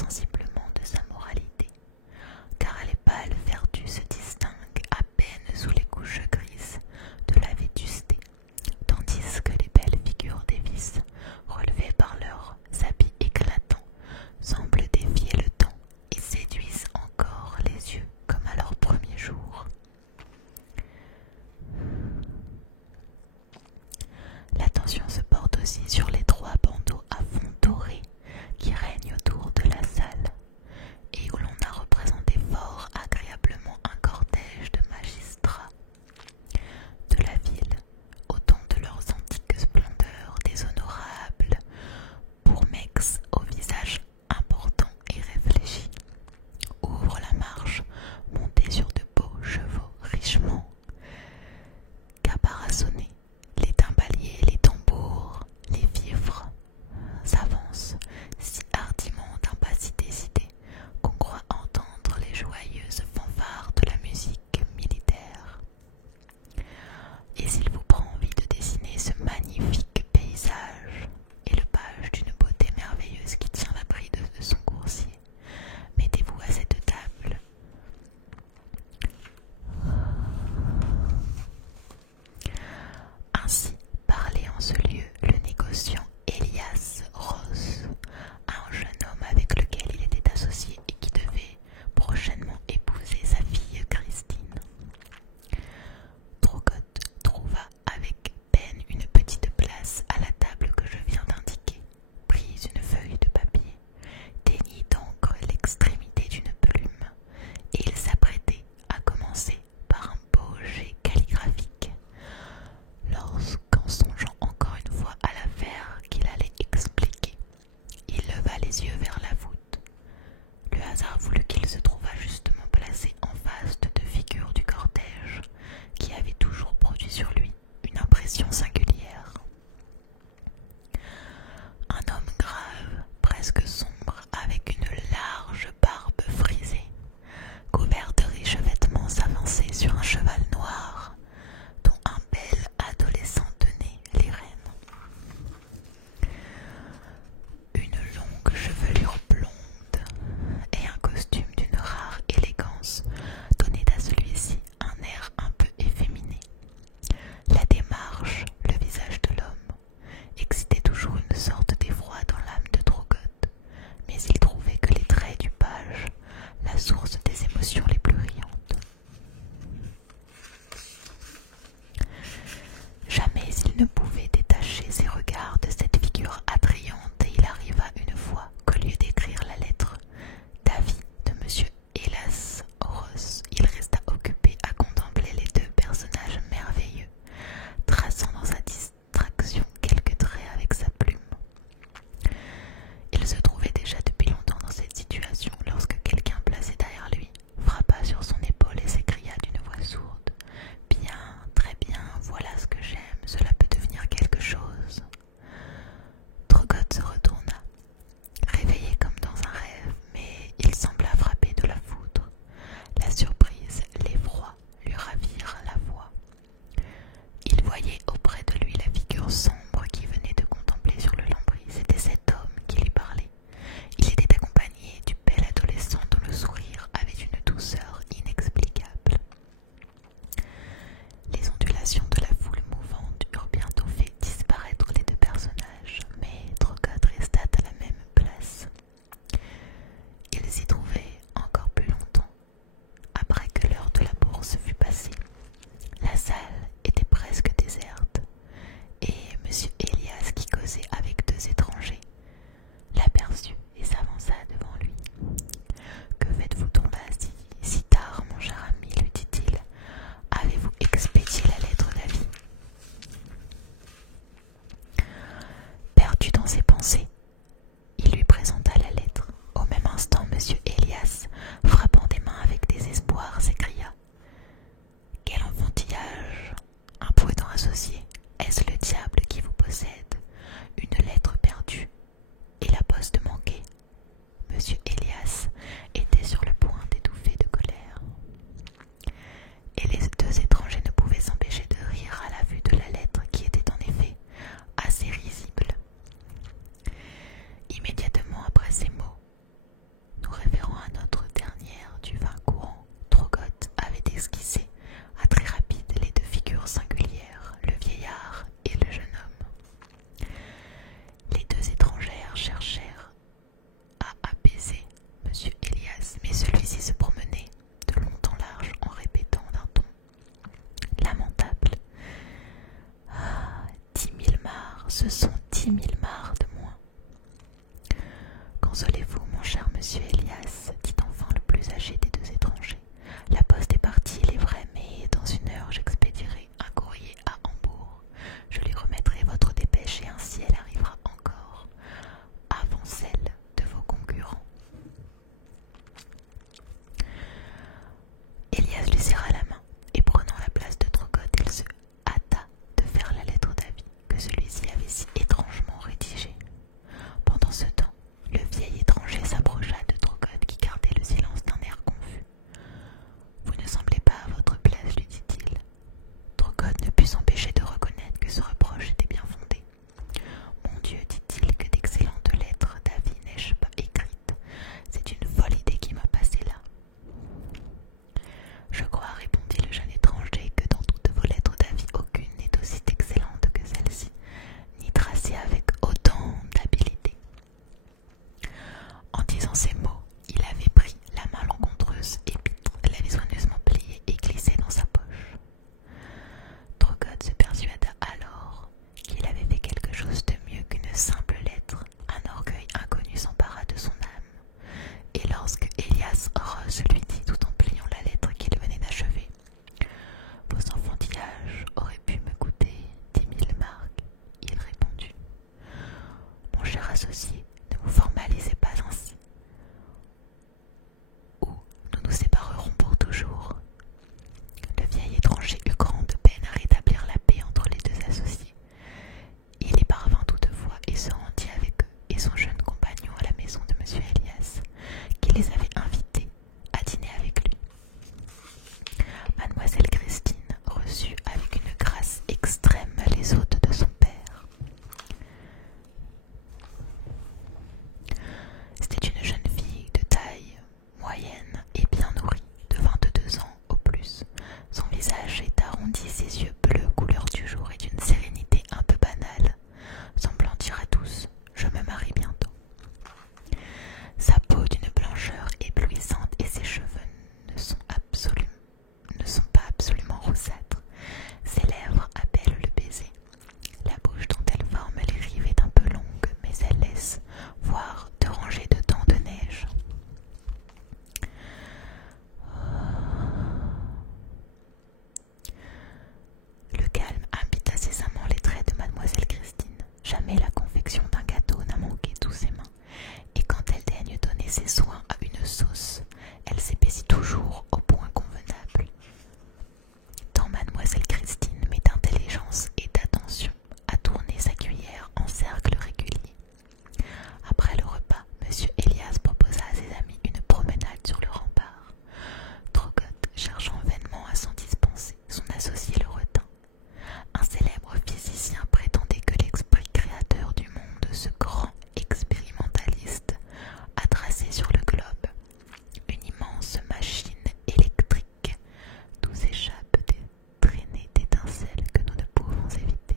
sensiblement de sa moralité, car les pâles vertus se distinguent à peine sous les couches grises de la vétusté, tandis que les belles figures des vices, relevées par leurs habits éclatants, semblent défier le temps et séduisent encore les yeux comme à leur premier jour. L'attention se porte aussi sur les trois bandeaux à fond doré qui règnent autour de la salle et où l'on a représenté fort agréablement un cortège de magistrats de la ville, au temps de leurs antiques splendeurs déshonorables, bourgmestres au visage important et réfléchi, ouvrent la marche montés sur de beaux chevaux richement caparaçonnés. Les timbaliers, les tambours, les fifres s'avancent si hardiment d'un pas si décidé qu'on croit entendre les joyeuses fanfares de la musique militaire. Et s'il vous prend envie de dessiner ce magnifique paysage et le page d'une beauté merveilleuse qui tient la bride de son coursier, mettez-vous à cette table. Ainsi parlait en ce lieu le négociant Elias Ross, un jeune homme avec lequel il était associé et qui devait prochainement épouser sa fille Christine. Trocotte trouva avec peine une petite place à la table que je viens d'indiquer, prit une feuille de papier, teignit d'encre l'extrémité d'une plume, et il s'apprêtait à commencer par un beau jet calligraphique, lorsqu'en songeant encore une fois à l'affaire qu'il allait expliquer, il leva les yeux vers la voûte. Le hasard voulut qu'il se trouvât justement placé en face de deux figures du cortège qui avaient toujours produit sur lui une impression singulière. Un homme grave, presque sombre, avec une large barbe frisée, couvert de riches vêtements, s'avançait sur un cheval noir dont un bel adolescent tenait les rênes. Une longue chevelure blonde et un costume d'une rare élégance donnaient à celui-ci un air un peu efféminé. La démarche, le visage de l'homme, excitait toujours une sorte d'effroi dans l'âme de Trocotte, mais il trouvait que les traits du page, la source des émotions les plus riantes. Jamais il ne pouvait détacher ses regards de cette figure attrayante et il arriva une fois qu'au lieu d'écrire la lettre d'avis de M. Elias Ross, il resta occupé à contempler les deux personnages merveilleux, traçant dans sa distraction quelques traits avec sa plume. Il se trouvait déjà depuis longtemps dans cette situation lorsque quelqu'un placé derrière lui frappa sur son épaule et s'écria d'une voix sourde: « Bien, très bien, voilà ce que j'aime, cela peut devenir quelque chose. » Trocotte se retourna, réveillé comme dans un rêve, mais il sembla frappé de la foudre. La surprise, l'effroi lui ravirent la voix. Il voyait auprès de lui la figure sombre qui venait de contempler sur le lambris. C'était cet homme qui lui parlait. Il était accompagné du bel adolescent dont le sourire avait une douceur inexplicable. Les ondulations de la foule mouvante eurent bientôt fait disparaître les deux personnages, mais Trocotte resta à la même place. Il s'y trouvait encore plus longtemps. Après que l'heure de la bourse fut passée, la salle était presque déserte, et M. Elias, qui causait avec deux étrangers, l'aperçut et s'avança devant lui. « Que faites-vous donc là si tard, mon cher ami ?» lui dit-il. « Avez-vous expédié la lettre d'avis ?» Perdu dans ses pensées, il lui présenta la lettre. Au même instant, M. Elias, frappant des mains avec désespoir, s'écria: « Quel enfantillage! Un poète associé, est-ce le diable qui vous possède? Une lettre perdue et la poste manquée. » M. Elias était sur le point d'étouffer de colère. Et les deux étrangers ne pouvaient s'empêcher de rire à la vue de la lettre qui était en effet assez risible. Immédiatement après ces mots, associés, ne vous formalisez pas ainsi, ou nous nous séparerons pour toujours. Le vieil étranger eut grande peine à rétablir la paix entre les deux associés. Il y parvint toutefois et se rendit avec eux et son jeune compagnon à la maison de M. Elias, qui les avait invités à dîner avec lui. Mademoiselle Christine reçut avec une grâce extrême les hôtes de son père. C'était une jeune fille de taille moyenne et bien nourrie, de 22 ans au plus. Son visage est arrondi, ses yeux bleus couleur du jour et d'une sérénité un peu banale, semblant dire à tous « je me marie bientôt ». Sa peau d'une blancheur éblouissante et ses cheveux ne sont pas absolument roussâtres. Ses lèvres appellent le baiser. La bouche dont elle forme les rives est un peu longue, mais elle laisse voir 2 rangées de dents de neige. Le calme habite incessamment les traits de mademoiselle Christine. Jamais la confection d'un gâteau n'a manqué sous ses mains, et quand elle daigne donner ses soins à une sauce, elle s'épaissit toujours au point convenable. Tant mademoiselle Christine met d'intelligence et d'attention à tourner sa cuillère en cercle régulier. Après le repas, M. Elias proposa à ses amis une promenade sur le rempart. Trogotte, cherchant vainement à s'en dispenser, son associé le retint. Un célèbre physicien prétendait que l'esprit créateur du monde, ce grand expérimentaliste, a tracé sur le globe une immense machine électrique d'où s'échappent des traînées d'étincelles que nous ne pouvons éviter,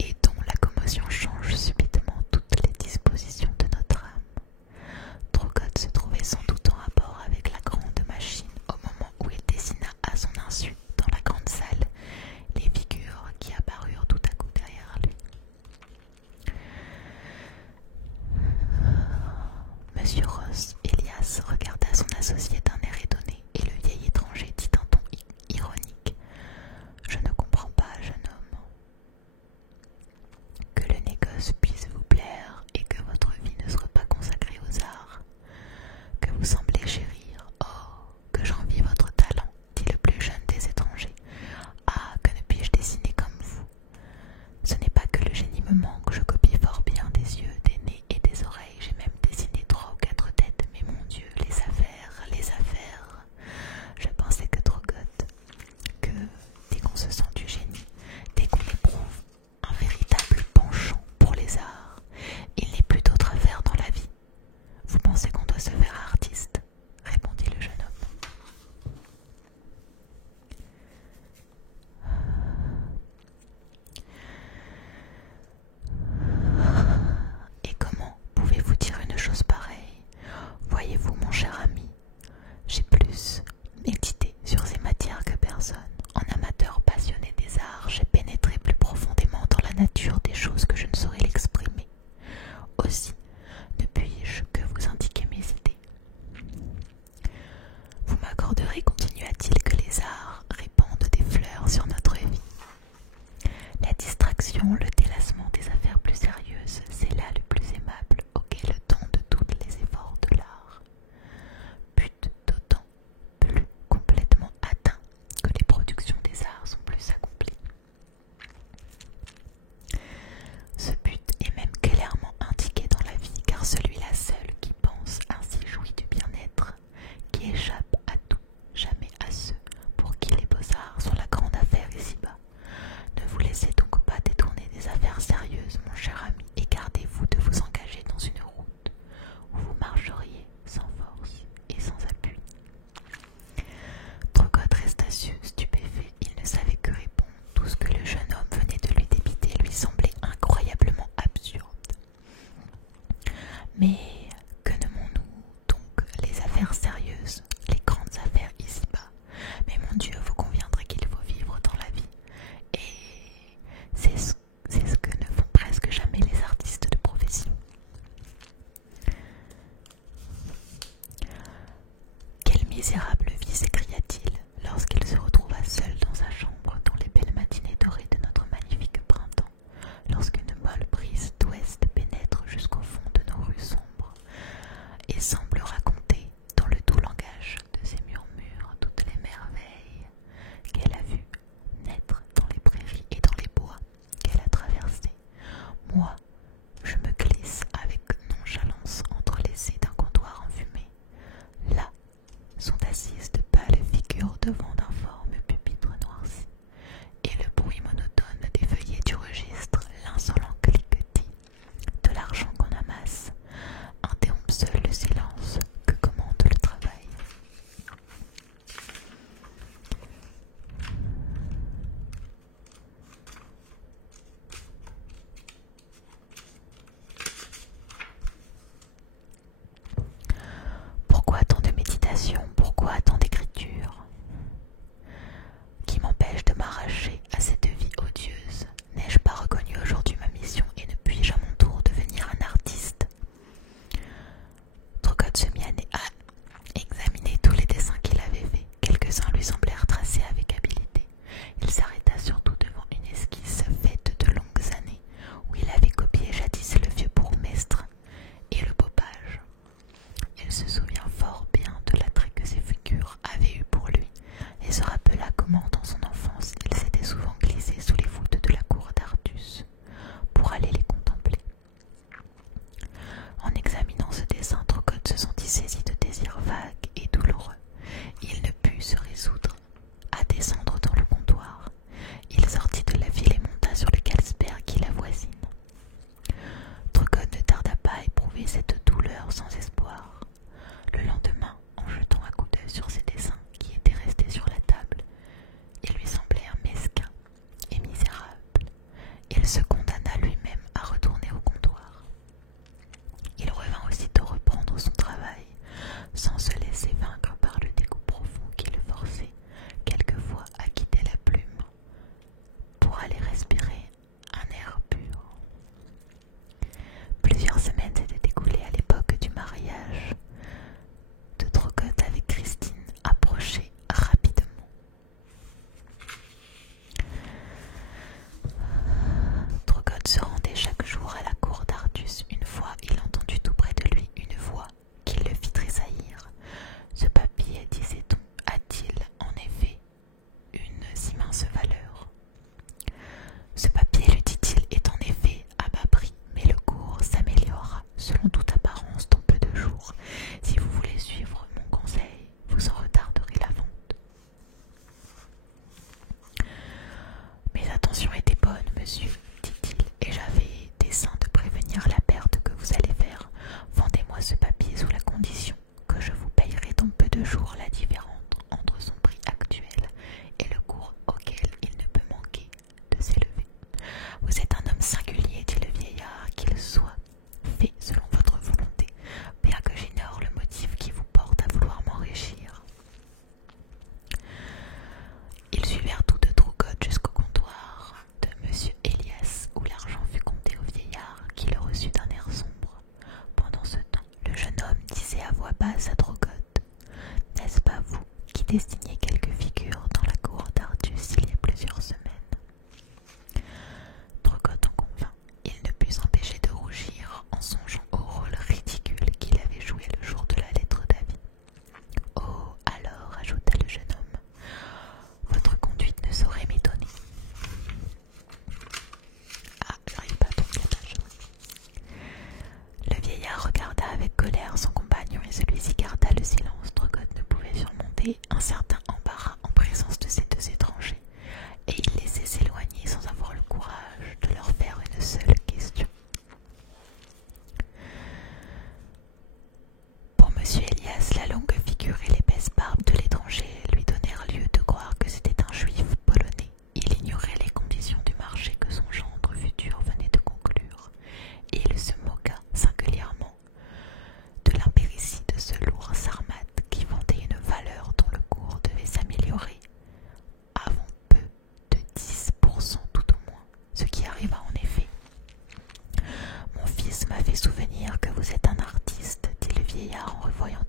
et dont la commotion change subitement toutes les dispositions de notre âme. Trogotte se trouvait sans doute en rapport avec la grande machine au moment où il dessina à son insu dans la grande salle les figures qui apparurent tout à coup derrière lui. Monsieur Ross Elias regarda son associé d'un air étonné et le vieil étranger dit d'un ton ironique « Je ne comprends pas, jeune homme. Que le négoce puisse vous plaire et que votre vie ne soit pas consacrée aux arts, que vous semblez chérir. Oh, que j'envie votre talent, dit le plus jeune des étrangers. Ah, que ne puis-je dessiner comme vous. Ce n'est pas que le génie me manque, je copie fort bien des yeux, des nez et des oreilles, j'ai même dessiné 3 ou 4 têtes, mais mon Dieu, les affaires. Je pensais que Trogotte, que dès qu'on se sent du génie, dès qu'on éprouve un véritable penchant pour les arts, il n'est plus d'autre affaire dans la vie. Vous pensez qu'on doit se faire artiste, répondit le jeune homme. Et comment pouvez-vous dire une chose pareille? Voyez-vous, mon cher ami, j'ai plus médité sur ces matières que personne. En amateur passionné des arts, j'ai pénétré plus profondément dans la nature des choses que je ne saurais l'exprimer. Aussi, ne puis-je que vous indiquer mes idées. Vous m'accorderez, continua-t-il, que les arts répandent des fleurs sur notre vie. La distraction, le délassement des affaires plus sérieuses, c'est là le plus aimable auquel tendent tous les efforts de l'art. But d'autant plus complètement atteint que les productions des arts sont plus accomplies. Ce but est même clairement indiqué dans la vie, car celui-là seul qui pense ainsi jouit du bien-être, qui échappe à tout, jamais à ceux pour qui les beaux-arts sont la grande affaire ici-bas. Ne vous laissez donc pas détourner des affaires sérieuses, mon cher ami, et gardez-vous de vous engager dans une route où vous marcheriez sans force et sans appui. Trogotte resta stupéfait, il ne savait que répondre. Tout ce que le jeune homme venait de lui débiter lui semblait incroyablement absurde. Mais que nommons-nous donc les affaires sérieuses, les grandes affaires ici-bas? Mais mon Dieu, vous conviendrez qu'il faut vivre dans la vie. Et c'est ce que ne font presque jamais les artistes de profession. Quelle misérable vie, s'écria-t-il, lorsqu'il se retrouva seul dans sa chambre dans les belles matinées dorées de notre magnifique printemps, lorsqu'une molle brise d'ouest Barabas à Drogote. N'est-ce pas vous qui dessiniez quelques figures dans la cour d'Artus il y a plusieurs semaines? Drogote en convint. Il ne put s'empêcher de rougir en songeant au rôle ridicule qu'il avait joué le jour de la lettre d'avis. « Oh, alors, ajouta le jeune homme, votre conduite ne saurait m'étonner. » Ah, j'arrive pas à tourner la page. Le vieillard regarda avec colère son compagnon et celui-ci garda le silence. Drogote ne pouvait surmonter un certain embarras en présence de ces deux étrangers, et il laissait s'éloigner sans avoir le courage de leur faire une seule question. Pour M. Elias, la longue figure et l'épaisse barbe de l'étranger lui donnèrent lieu de croire que c'était un juif polonais. Il ignorait les conditions du marché que son gendre futur venait de conclure, et il se moqua singulièrement de l'impéritie de ce lourd sarmate qui vantait une valeur dont le cours devait s'améliorer avant peu de 10% tout au moins, ce qui arriva en effet. « Mon fils m'a fait souvenir que vous êtes un artiste, dit le vieillard en revoyant